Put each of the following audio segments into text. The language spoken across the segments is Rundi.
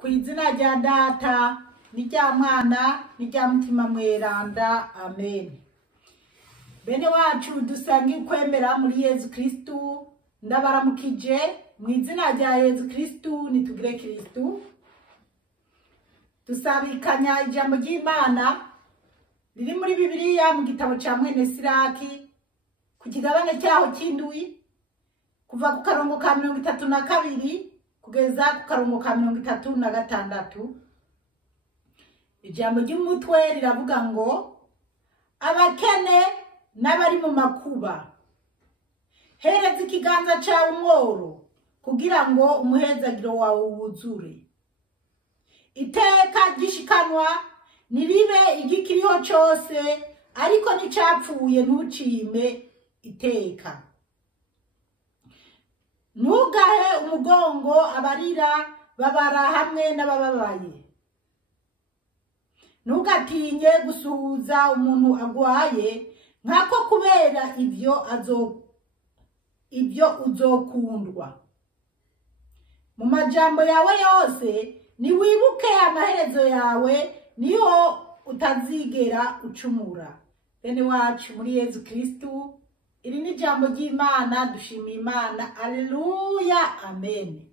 Kw'izina rya Data n'irya Mwana n'irya Mutima Mweranda, amen. Bene wacu dusangiye ukwemera muri Yezu Kristu, ndabaramukije mw'izina rya Yezu Kristu, nitugire Kristu. Dusabikanya ijambo ry'Imana riri muri Bibiliya mu gitabo ca Mwene Siraki ku kigabane cyaho cy'indwi kuva ku karongo ka 32 kugeza ku karongo ka 36. Ijambo ry'umutwe riravuga ngo abakene n'abari mu makuba, hereza ikiganza cawe umworo kugira ngo umuhezagiro wawe wuzure. Iteka gishikanwa niribe igikiriho cyose, ariko nicapfuye ntucime iteka. Ntugahe umugongo abarira babara hamwe n'abababaye. Ntugatinye gusuhuza umuntu agwaye, nkako kubera ibyo uzokundwa. Mu majambo yawe yose niwibuke amaherezo yawe, niho utazigera ucumura. Bene wacu muri Yezu Kristu, iri ni ijambo ry'Imana, dushimiye Imana. Alleluya, amen.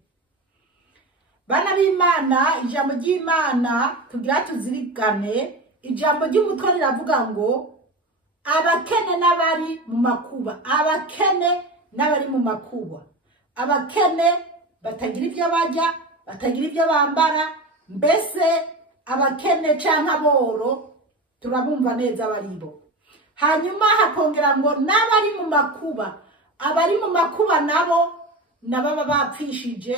Bana b'Imana, ijambo ry'Imana tugira tuzirikane, ijambo ry'umutwe riravuga ngo abakene n'abari mu makuba. Abakene n'abari mu makuba. Abakene batagira ibyo barya, batagira ibyo bambara, mbese abakene canke aboro turabumva neza baribo. Hanyuma hakongera ngo n'abari mu makuba. Abari mu makuba nabo nababa bapfishije,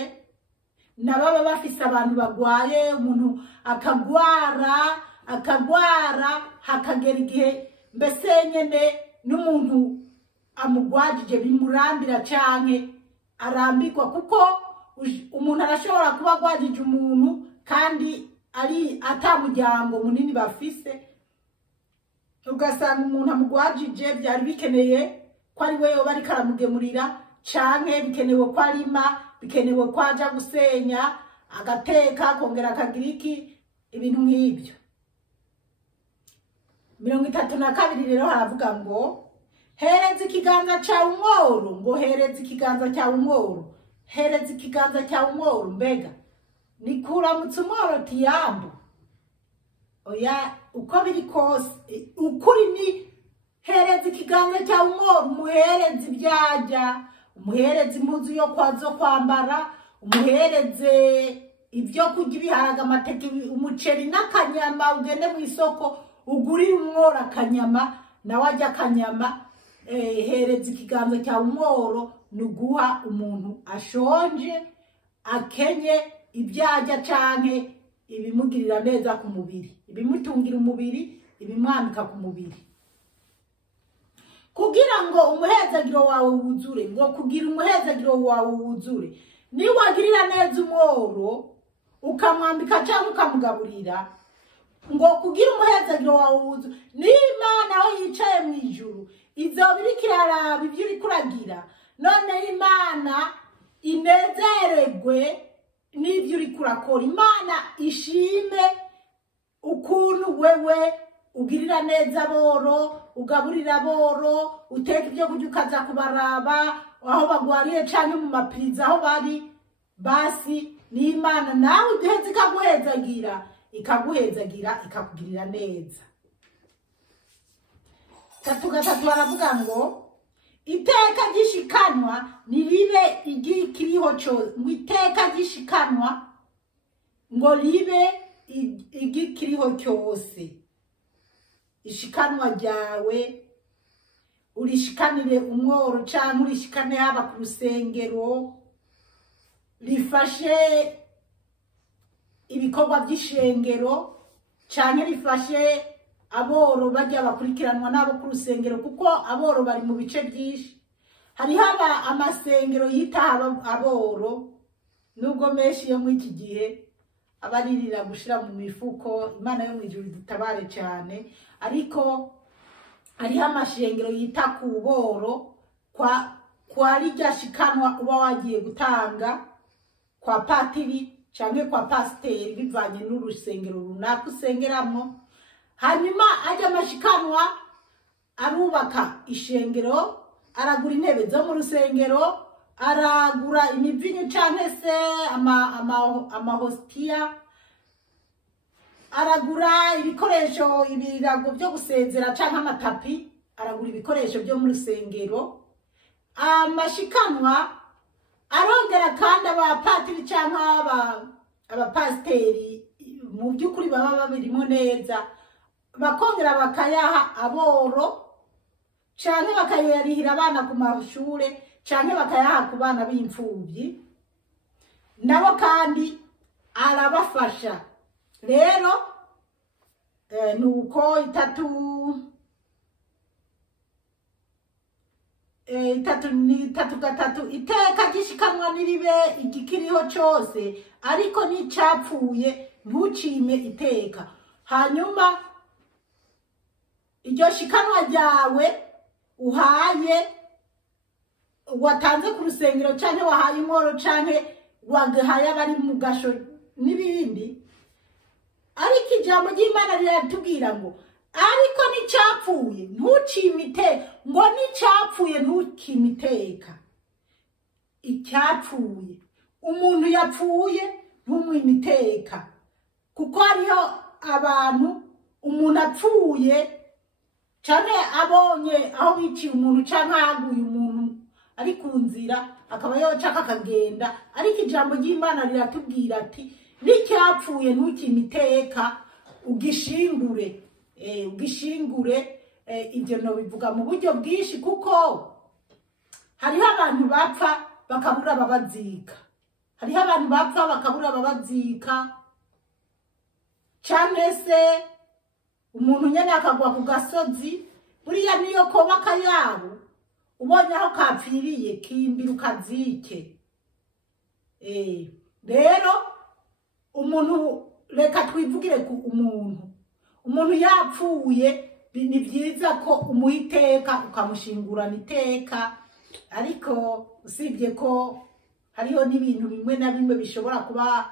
nababa bafise abantu bagwaye, umuntu akagwara hakagera igihe mbese nyene n'umuntu amugwajije bimurambira canke arambirwa, kuko umuntu arashobora kuba agwajije umuntu kandi ari atamuryango munini bafise, ugasanga umuntu amugwajije byari bikeneye ko ari we yoba ariko aramugemurira, canke bikenewe ko arima, bikenewe ko aja gusenya agateka akongera akagira iki, ibintu nk'ibyo. 32 rero haravuga ngo hereza ikiganza cyawe umworo, ngo hereza ikiganza cyawe umworo. Hereza ikiganza cyawe umworo, mbega ni kuramutsa umworo tiyambu? Oya, uko biri kose ukuri ni hereza ikiganza cyawe umworo, umuhereze ibyaja, umuhereze impuzu zo kwambara, umuhereze ibyo kurya, ibiharage, amateke, umuceri n'akanyama. Ugende mu isoko ugurire umworo akanyama, nawe ajya akanyama. Hereza ikiganza cyawe umworo, nuguha umuntu ashonje akenye ibyaja canke ibimugirira neza ku mubiri, ibimutungira umubiri, ibimwambika ku mubiri, kugira ngo umuhezagiro wawe wuzure. Ngo kugira umuhezagiro wawe wuzure, ni wagirira neza umworo ukamwambika cyangwa ukamugaburira, ngo kugira umuhezagiro wawe wuzure, n'Imana aho yicaye mu ijuru izobiri kiraraba ibyo uri kuragira, none Imana inezeregwe n'ibyo uri kurakora. Imana ishime ukuntu wewe ugirira neza aboro, ugaburira aboro, uteka ibyo kurya ukaza kubaraba aho bagwariye canke mu mapiriza aho bari. Basi ni Imana nawe uduheze ikaguhezagira ikakugirira neza. 3 baravuga ngo iteka gishikanwa niribe igikiriho cyo. Ngo iteka gishikanwa ngo ribe igikiriho cyose. Ishikanwa ryawe urishikanire umworo, cyangwa urishikane haba ku rusengero, rifashe ibikorwa by'ishengero, cyangwa rifashe aboro bajya bakurikiranwa nabo ku rusengero, kuko aboro bari mu bice byinshi. Hari haba amasengero yita aboro, nubwo menshi yo muri iki gihe abaririra gushira mu mifuko. Imana yo mu ijuru dutabare cyane. Ariko hari amashengero yita ku boro, kwa rijya shikanwa uba wagiye gutanga kwa patiri canke kwa pasiteri bivanye n'urusengero runaka usengeramo. Hanyuma ajya amashikanwa arubaka ishengero, aragura intebe zo mu rusengero, aragura imivinyu canke se amahostia, aragura ibikoresho ibirago byo gusezera canke amatapi, aragura ibikoresho byo mu rusengero. Amashikanwa arongera kandi abapatiri canke abapasiteri mu by'ukuri baba babirimo neza, bakongera bakayaha aboro canke bakayarihira abana ku mashure canke bakayaha ku bana b'imfuvyi, nabo kandi arabafasha. Rero nuko itatu gatatu iteka gishikanwa niribe igikiriho cyose, ariko n'icapfuye ntucime iteka. Hanyuma iryo shikanwa ryawe uhaye watanze ku rusengero canke wahaye inkoro canke wagahaye abari mu gasho n'ibindi, ariko ijambo ry'Imana riratubwira ngo ariko n'icapfuye ntucimite, ngo n'icapfuye ntukimiteka. Icyapfuye, umuntu yapfuye ntumwimiteka, kuko hariho abantu umuntu apfuye canke abonye aho biciye umuntu canke ahaguye umuntu ari ku nzira akaba yocaka akagenda, ariko ijambo ry'Imana riratubwira ati n'icyapfuye ntukimiteka, ugishingure. Ugishingure. Ibyo no bivuga mu buryo bwinshi, kuko hariho abantu bapfa bakabura babazika, hariho abantu bapfa bakabura babazika, cyane se umuntu nyene akagwa ku gasozi, buriya niyo koba kayabo ubonye aho kapfiriye kimbira ukazike. Rero umuntu, reka twivugire ku umuntu yapfuye, ni byiza ko umuiteka ukamushingurana iteka, ariko usibye ko hariho n'ibintu bimwe na bimwe bishobora kuba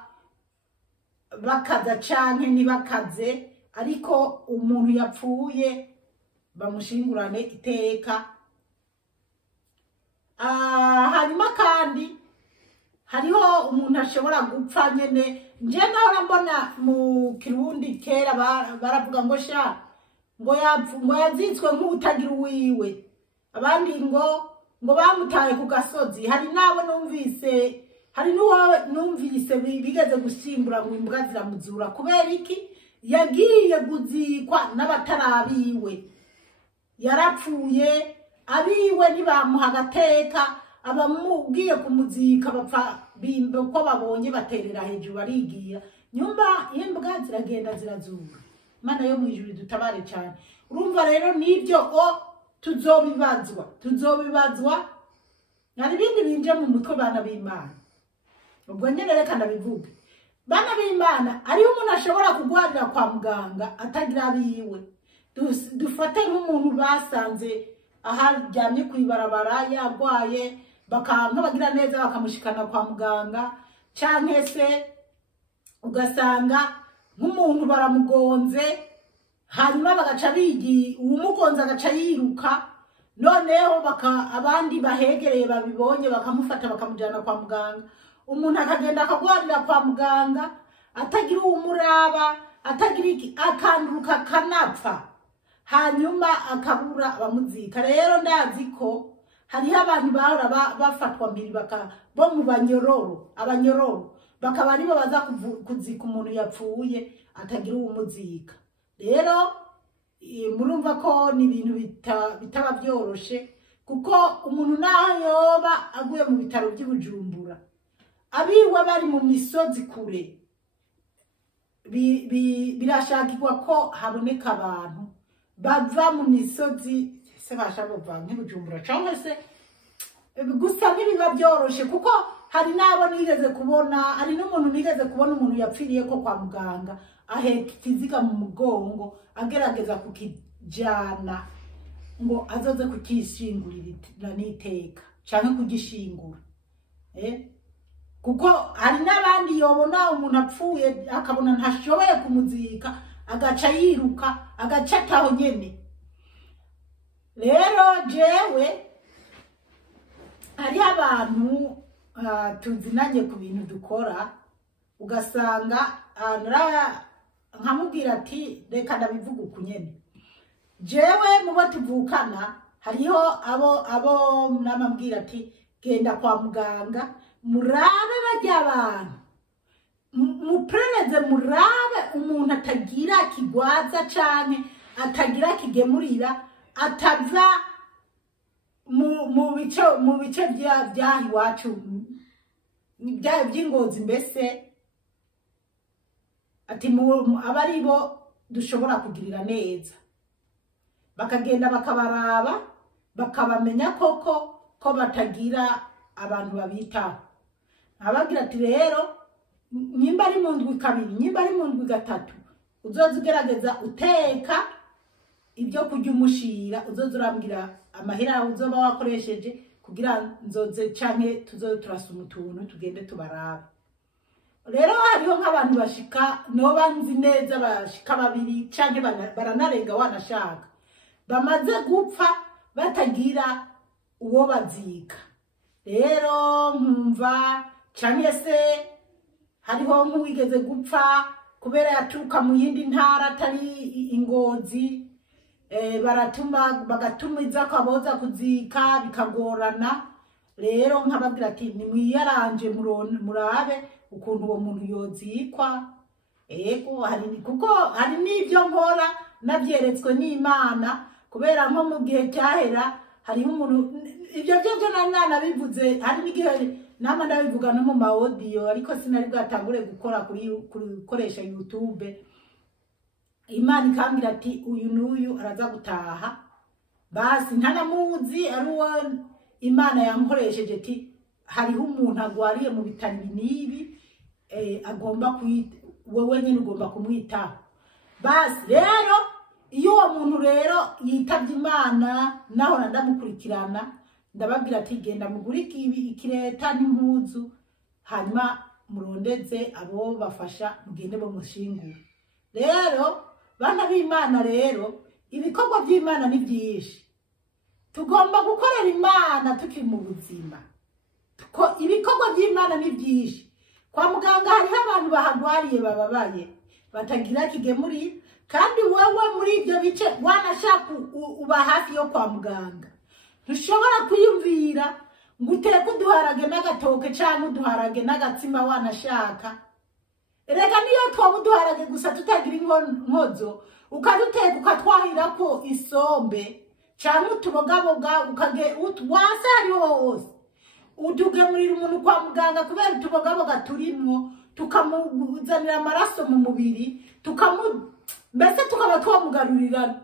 bakaza canke ntibakaze, ariko umuntu yapfuye bamushingurane iteka. Hanyuma kandi hariho umuntu ashobora gupfa nyene. Nje nahora mbona mu Kirundi kera baravuga ngo sha ngo yazitswe nk'utagira uwiwe, abandi ngo bamutaye ku gasozi. Hari nabo numvise, hari n'uwo numvise bigeze gusimbura ngo imbwa ziramuzura. Kubera iki? Yagiye guzikwa n'abatarabiwe, yarapfuye, abiwe ntibamuha agateka, abamubwiye kumuzika bapfa bimbe ko babonye baterera hejuru barigira. Nyumba imbwa ziragenda zirazura. Imana yo mwijuru dutabare cyane. Urumva rero nibyo tuzobibazwa. Hari ibindi binje mu mutwe bana b'Imana. Ubwo nyene reka ndabivuga. Bana b'Imana, ari umuntu ashobora kugwarira kwa muganga atagira abiwe. Dufate nk'umuntu basanze aharyamye kwibarabara yagwaye, bagira neza bakamushikana kwa muganga, canke se ugasanga nk'umuntu baramugonze, hanyuma bagaca umugonze agaca yiruka, noneho abandi bahegereye babibonye bakamufata bakamujana kwa muganga. Umuntu akagenda akagwarira kwa muganga atagira umuraba, atagira iki, akanduruka akanapfa, hanyuma akabura abamuzika. Rero ndazi ko hariho abantu bahora bafatwa mbiri bo mu abanyororo bakaba aribo baza kuzika umuntu yapfuye atagira uwumuzika. Rero murumva ko ni ibintu bitaba byoroshe, kuko umuntu naho yoba aguye mu bitaro by'Ibujumbura, abiwe bari mu misozi kure, birashakirwa ko haboneka abantu bava mu misozi se bashaka nk'Ibujumbura cyangwa se gusa ntibiba byoroshe, kuko hari nabo nigeze kubona, hari n'umuntu nigeze kubona umuntu yapfiriye ko kwa muganga aheka ikiziga mu mugongo agerageza kukijana ngo azoze kukishingurira n'iteka canke kugishingura. kuko hari n'abandi yobona umuntu apfuye akabona ntashoboye kumuzika agaca yiruka agaca ataho nyene. Rero jewe hari abantu tuzinanye ku bintu dukora ugasanga nkamubwira ati reka ndabivuga uku nyene. Jewe mubo tuvukana hariho abo namambwira ati genda kwa muganga murabe bajya abantu mupreleze murabe umuntu atagira kigwaza canke atagira kigemurira atava mu bice bya iwacu by'Ingozi mbese ati abari bo dushobora kugirira neza bakagenda bakabaraba bakabamenya koko ko batagira abantu babitaho. Abagira ati rero nyimba ari mu ndwi kabiri nyimba ari mu ndwi gatatu uzoza ugerageza uteka ibyo kurya umushira uzoza urambwira amahera uzoba wakoresheje kugira nzoze canke tuzoze turasuma utuntu tugende tubaraba. Rero hariho nk'abantu bashika noba nzi neza bashika babiri canke baranarenga wanashaka bamaze gupfa batagira uwo bazika. Rero nkumva canke se hariho nk'uwigeze gupfa kubera yaturuka mu yindi ntara atari Ingozi, bagatumiza akaboza kuzika bikagorana. Rero nkababwira ati nimwiyaranje murabe ukuntu uwo muntu yozikwa. Ego kuko hari n'ibyo nkora nabyeretswe n'Imana kubera nko mu gihe cyahera hariho umuntu ibyo byo nanabivuze hari n'igihe nama ndabivuga no mu ma audio ariko sinari bwatangure gukora gukoresha YouTube. Imana ikambira ati uyu n'uyu araza gutaha basi ntanamuzi ari uwo Imana yankoresheje ati hariho umuntu agwariye mu bitaro binibi agomba wewe nyine ugomba kumwitaho. Basi rero iyo uwo muntu rero yitavye Imana naho ndamukurikirana ndababwira ati genda mugurike ikireta n'impuzu hanyuma murondeze abo bafasha mugende bo mushingura. Rero bana b'Imana rero ibikorwa by'Imana ni byinshi tugomba gukorera Imana tukiri mu buzima. Ibikorwa by'Imana ni byinshi. Kwa muganga hariho abantu bahagwariye bababaye batagira kigemuri kandi wewe muri ibyo bice wanashaka uba hafi yo kwa muganga ntushobora kwiyumvira ngo uteke uduharage n'agatoke cyangwa uduharage n'agatsima wanashaka. Rega niyo twaba uduharage gusa tutagira inkozo ukaduteka ukatwahira ko isombe cyangwa utubogaboga wasa hariho hose utugemurira umuntu kwa muganga kubera utubogaboga turimwo tukamuzanira amaraso mu mubiri mbese tukaba twamugarurira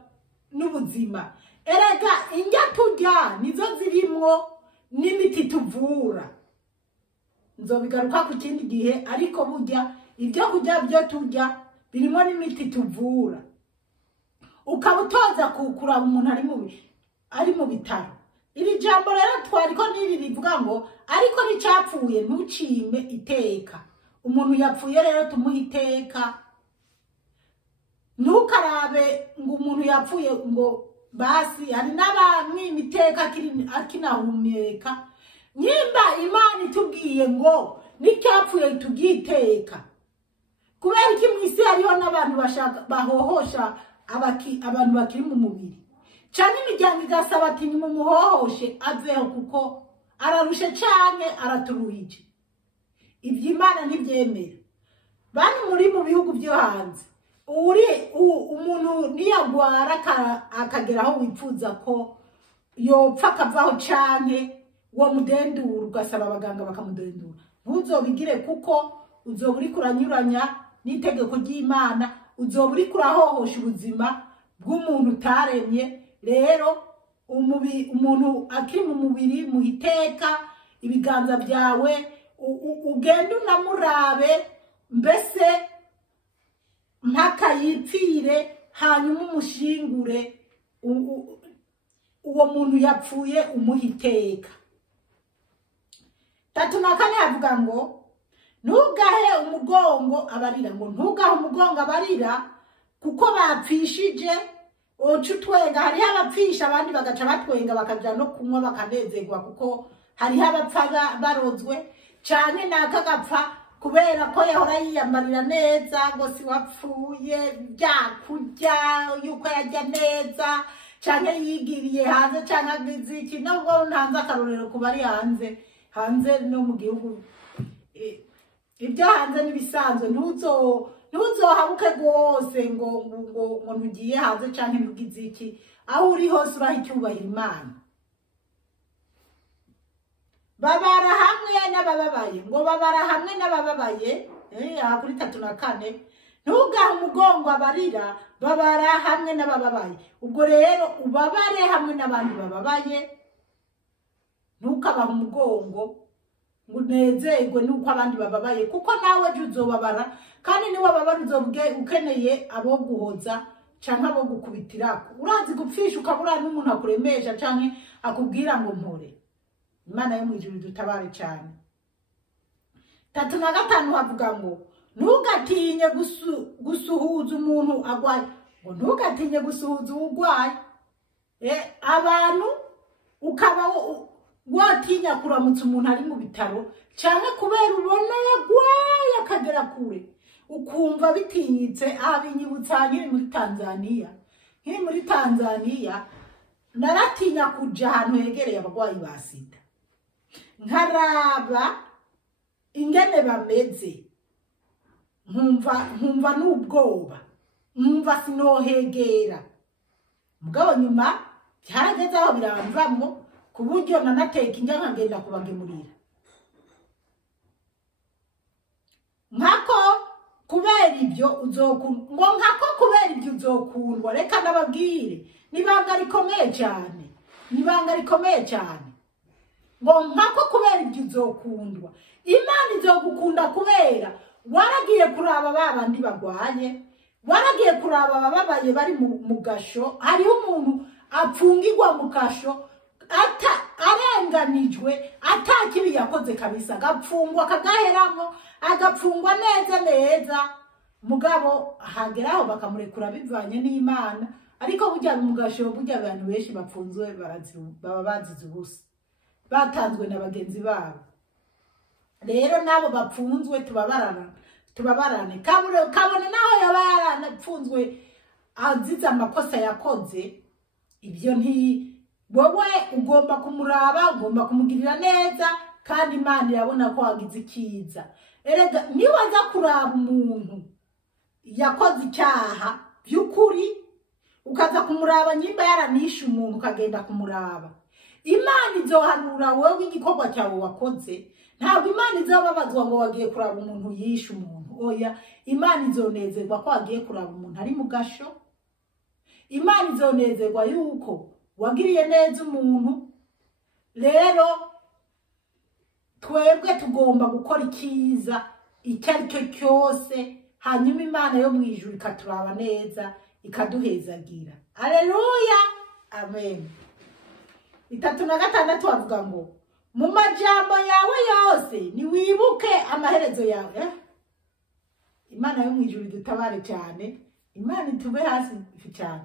n'ubuzima. Erega indya turya nizo zirimwo n'imiti tuvura. Nzobigaruka ku kindi gihe ariko burya ibyo kurya byo turya birimo n'imiti tuvura. Ukaba utoza kukura umuntu ari mu bitaro. Iri jambo rero twariko niri rivuga ngo ariko nicapfuye ntucime iteka. Umuntu yapfuye rero tumuha iteka. Ntukarabe ngo umuntu yapfuye ngo basi hari n'abamwe imiteka akinahumeka. Nyimba Imana itubwiye ngo nicyapfuye tugiteka. Kubera iki mwisi hariho n'abantu bahohosha abantu bakiri mu mubiri. Cyane imiryango igasaba ati nimumuhohoshe aveho kuko ararushe cyane araturuhije. Ibyo Imana ntibyemera. Bani muri mu bihugu byo hanze umuntu niyagwara akageraho wipfuza ko yopfa akavaho canke wo mudendura ugasaba abaganga bakamudendura. Ntuzobigire kuko uzoba uri kuranyuranya n'itegeko ry'Imana, uzoba uri kurahohosha ubuzima bw'umuntu utaremye. Rero umuntu akiri mu mubiri muhiteka ibiganza byawe ugenda unamurabe mbese ntakayipfire hanyuma umushingure uwo muntu yapfuye umuhiteka. 3 na 4 havuga ngo ntugahe umugongo abarira, ngo ntugahe umugongo abarira kuko bapfishije oca utwenga. Hariho abapfisha abandi bagaca batwenga bakaja no kunywa bakanezerwa kuko hariho abapfa barozwe canke nakagapfa kubera ko yahora yiyambarira neza ngo si wapfuye byakurya yuko yajya neza canke yigiriye hanze canke agize iki. Nubwo ntanze akarorero kuba ari hanze no mu gihugu, ibyo hanze nibisanzwe. Ntuzohabuke rwose ngo ntugiye hanze canke ntugize iki. Aho uri hose uraha icyubahiro Imana. Babara hamwe n'abababaye, ngo babara hamwe n'abababaye. Aha kuri 3 na 4, ntugahe umugongo abarira, babara hamwe n'abababaye. Ubwo rero ubabare hamwe n'abandi bababaye, ntukabaha umugongo ngo unezerwe nuko abandi bababaye, kuko nawe ejo uzobabara. Kandi niwe babara uzobwe ukeneye abo guhoza canke abo gukubitirako. Urazi gupfisha ukabura n'umuntu akuremesha canke akubwira ngo mpore. Imana yo mwijuru dutabare cyane. 3 na 5 havuga ngo ntugatinye gusuhuza umuntu agwaye, ngo ntugatinye gusuhuza urwaye. Abantu ukaba watinya kuramutsa umuntu ari mu bitaro canke kubera ubona yagwaye akagera kure, ukumva bitinyitse. Binyibutsa nkiri muri Tanzania. Nkiri muri Tanzania naratinya kuja ahantu hegereye abagwayi ba sida, nkaraba ingene bameze, nkumva n'ubwoba, nkumva sinohegera. Mugabo nyuma byarageze aho biramvamo ku buryo nanateka injya nkagenda kubagemurira. Nkako kubera ibyo uzokundwa, nkako kubera ibyo uzokundwa. Reka nababwire, nibanga rikomeye cyane, nibanga rikomeye cyane. Ngo nkako kubera ibyo uzokundwa. Imana izogukunda kubera waragiye kuraba babandi bagwaye, waragiye kuraba abababaye bari mu gasho. Hariho umuntu apfungirwa mu gasho arenganijwe atakibi yakoze kabisa, agapfungwa kagaheramo, agapfungwa neza. Mugabo hageraho bakamurekura bivanye n'Imana. Ariko burya mu gasho, burya abantu benshi bapfunzwe baba bazize ubusa, batanzwe na bagenzi babo. Rero nabo bapfunzwe tubabarane. Kabone naho yaba yaranapfunzwe azize amakosa yakoze, ibyo wowe ugomba kumuraba, ugomba kumugirira neza, kandi Imana irabona ko wagize ikiza. Erega niwaza kuraba umuntu yakoze icyaha by'ukuri, ukaza kumuraba nyimba yaranishe umuntu ukagenda kumuraba, Imana izohanura wowe igikorwa cyawe wakoze. Ntabwo Imana izobabazwa ngo wagiye kuraba umuntu yishe umuntu. Oya, Imana izonezerwa ko wagiye kuraba umuntu ari mu gasho. Imana izonezerwa yuko wagiriye neza umuntu. Rero twebwe tugomba gukora ikiza icyo ari cyo cyose, hanyuma Imana yo mwijuru ikaturaba neza, ikaduhezagira. Haleluya, amen. 3 na 6 havuga ngo mu majambo yawe yose niwibuke amaherezo yawe. Imana yo mwijuru dutabare cyane, Imana itube hasi cyane.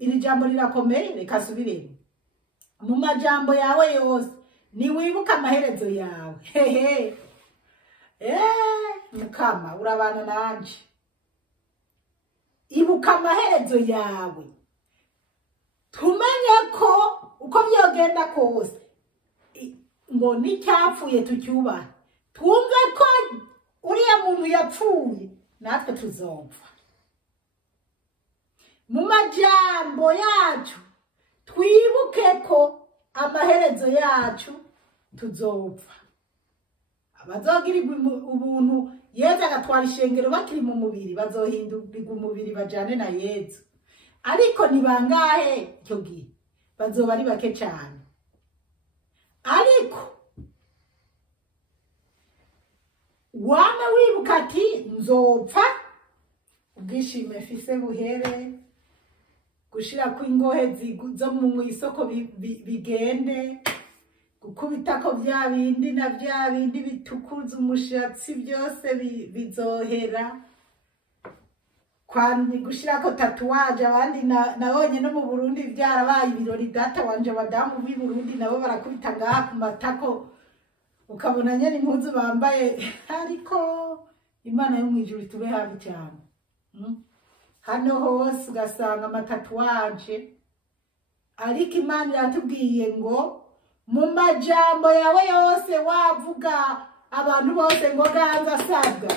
Iri jambo rirakomeye, reka subiremo. Mu majambo yawe yose niwibuke amaherezo yawe. Mukama urabana nanje. Ibuka amaherezo yawe, tumenye ko uko byogenda kose ngo n'icyapfuye tucyubahe. Twumve ko uriya muntu yapfuye, natwe tuzopfa. Mu majambo yacu twibuke ko amaherezo yacu tuzopfa. Abazogirirwa ubuntu Yesu agatwara ishengero bakiri mu mubiri, bazohindurirwa umubiri bajane na Yesu. Ariko ni bangahe icyo gihe? Bazoba ari bake cyane. Ariko wame wibuka ati nzopfa, ubwishime fise buhere, gushira ku ingohe zo mu isoko bigende, gukubita ko bya bindi na bya bindi bitukuza umushatsi byose bizohera, kwani gushirako tatuwaje. Abandi nabonye no mu Burundi byarabaye ibirori, data wanje abadamu b'i Burundi nabo barakubita ngaha ku matako ukabona nyene impuzu bambaye. Ariko Imana yo mwijuru tube habi cyane. Hano hose ugasanga amatatuwaje, ariko Imana yatubwiye ngo mu majambo yawe yose wavuga abantu bose ngo ganza sabwa,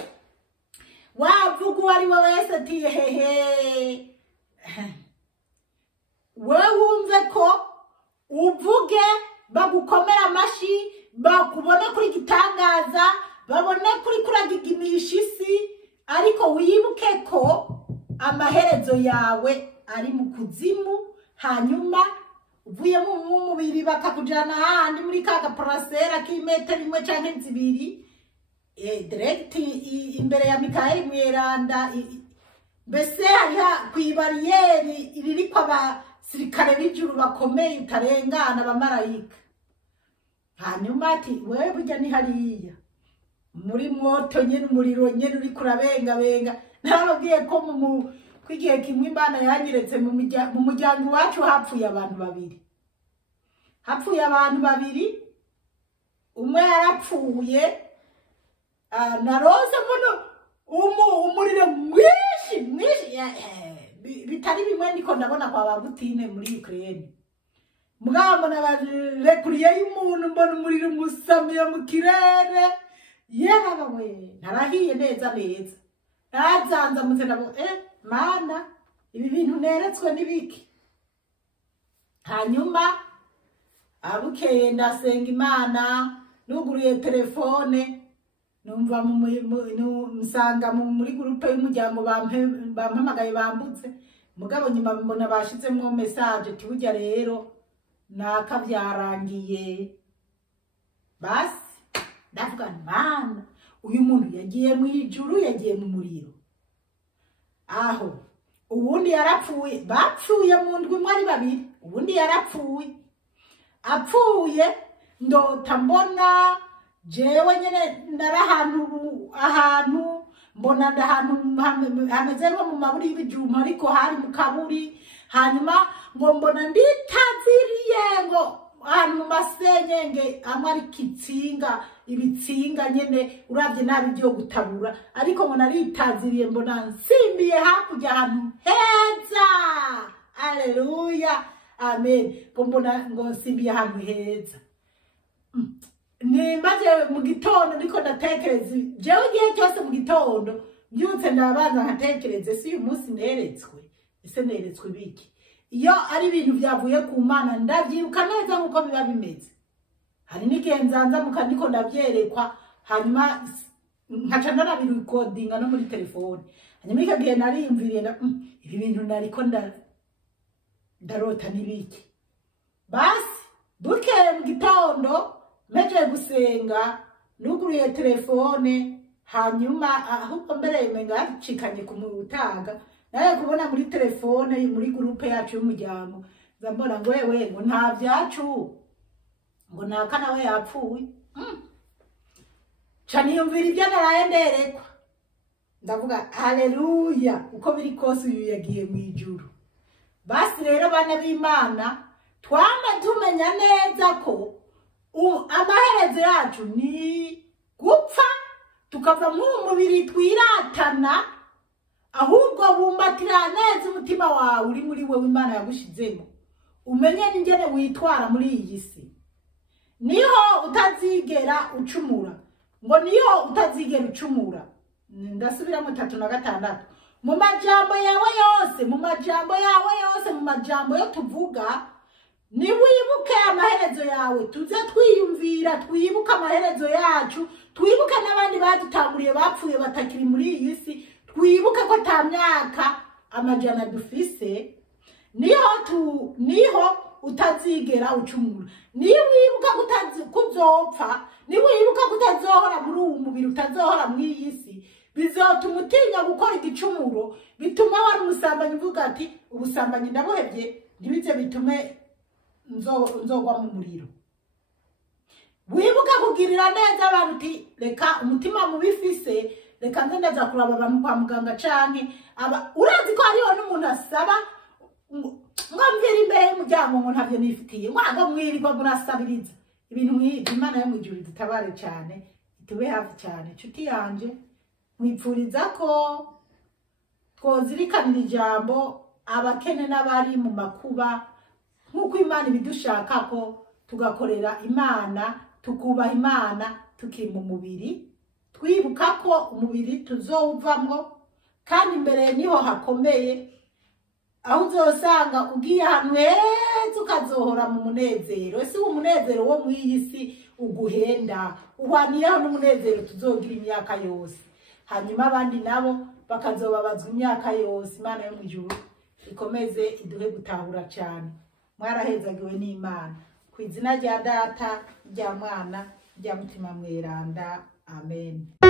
wavuga uwo ari we wese ati hehe, wewe wumve ko uvuge bagukomera amashi, bakubone kuri gitangaza, babone kuri kuragigimisha isi, ariko wibuke ko amaherezo yawe ari mu kuzimu. Hanyuma uvuye mu mubiri bakakujana handi muri ka gaparasera k'imetero 1 canke 2, direct imbere ya Mikaeli Mweranda. Mbese hariha kwibariyeri ririko abasirikare b'ijuru bakomeye utarengana abamarayika. Hanyuma ati wewe burya ni hariya muri moto nyene, umuriro nyene uri kurabenga benga. Narababwiye ko kwigihe kimwe Imana yanyeretse mu muryango wacu hapfuye abantu babiri. Umwe yarapfuye, narose mbona umuriro mwinshi bitari bimwe niko ndabona kwa Babutine muri Ukraine. Mugabo nabarekuriye y'umuntu mbona umuriro musamiye mu kirere. Yewe narahiye neza. Nazanza mutena Mana, ibi bintu neretswe nibiki. Hanyuma abukeye ndasenga Imana, nuguruye telefone numva musanga muri groupe y'umuryango bampamagaye bambutse. Mugabo nyuma mbona bashizemo message tujya rero nakavyarangiye. Basi ndavuga Mana, uyu muntu yagiye mu ijuru, yagiye mu muriro. Aho ubundi yarapfuye, bapfuye mu ndwi mwari babiri. Ubundi yarapfuye, apfuye ndota mbona jewe nyene ahantu mbona ndahantu hameze nko mu maburi y'ibijuma, ariko hari mu kaburi. Hanyuma ngo mbona nditaziriye ngo ahantu mu masenyenge amwe ari kitsinga, ibitsinga nyene uravye nabi byo gutabura. Ariko ngo naritaziriye mbona nsimbiye hakurya ahantu heza. Haleluya, amen. Mbona ngo nsimbiye ahantu heza. Nimaze mu gitondo ndiko ndatekereza, jewe igihe cyose mu gitondo mbyutse ndabanza nkatekereza, ese uyu munsi neretswe, ese neretswe biki? Iyo ari ibintu byavuye ku Mana ndavyiruka neza nkuko biba bimeze. Hari n'igihe nzanza mukandiko ndavyerekwa, hanyuma nkaca ndanabirecordinga no muri telefone. Hanyuma ikagihe narimviriye ibi bintu nariko ndarota nibiki. Basi bukeye mu gitondo meje gusenga, nuguruye telefone. Hanyuma ahubwo mbere menga yacikanye ku mutaga, naye kubona muri telefone muri groupe yacu y'umuryango, zambona ngo wewe ngo nta byacu, ngo naka nawe yapfuye. Cyane yumvira ibyo naraye nderekwa, ndavuga haleluya, uko biri kose uyu yagiye mu ijuru. Basi rero bana b'Imana, twama tumenya neza ko amaherezo yacu ni gupfa, tukava mu mubiri twiratana, ahubwo bumbatira neza umutima wawe uri muri wewe Imana yagushizemo. Umenye n'ingene witwara muri iyi si. Niho utazigera ucumura. Ngo niho utazigera ucumura. Ndasubira mu 3:6. Mu majambo yawe yose, mu majambo yo tuvuga, niwibuke amaherezo yawe. Tuze twiyumvira, twibuka amaherezo yacu, twibuka n'abandi badutanguriye bapfuye batakiri muri iyi si. Twibuke ko ta myaka amajana dufise. Niho utazigera ucumura. Niwibuka kuzopfa, niwibuka kutazohora muri uwo mubiri, utazohora muri iyi si, bizotuma utinya gukora igicumuro, bituma wari umusambanyi uvuga ati ubusambanyi ndabuhevye, ntibize bitume nzogwa mu muriro. wibuka kugirira neza abantu uti reka umutima mubifise reka nze ndaza kuraba abantu kwa muganga canke urazi ko hariho n'umuntu asaba mwamvira imbere y'umuryango ngo ntavyo nifitiye mwaga mwirirwa murasabiriza ibintu nk'ivyo. Imana yo mw'ijuru dutabare cane itube hafi cane. Nshuti yanje mwipfuriza ko twozirikanira ijambo abakene n'abari mu makuba nk'uko Imana ibidushaka ko tugakorera Imana tukubaha Imana tukiri mu mubiri twibuka ko umubiri tuzowuvamwo kandi imbere niho hakomeye aho uzosanga ugiye ahantu heza ukazohora mu munezero. Ese uwo munezero wo mw'iyi si uguhenda uhwaniyeho n'umunezero tuzogira imyaka yose, hanyuma abandi nabo bakazobabazwa imyaka yose. Imana yo mw'ijuru ikomeze iduhe gutahura cyane. Mwarahezagiwe n'Imana ku izina rya Data rya Mwana rya Mutima Mweranda. Amen.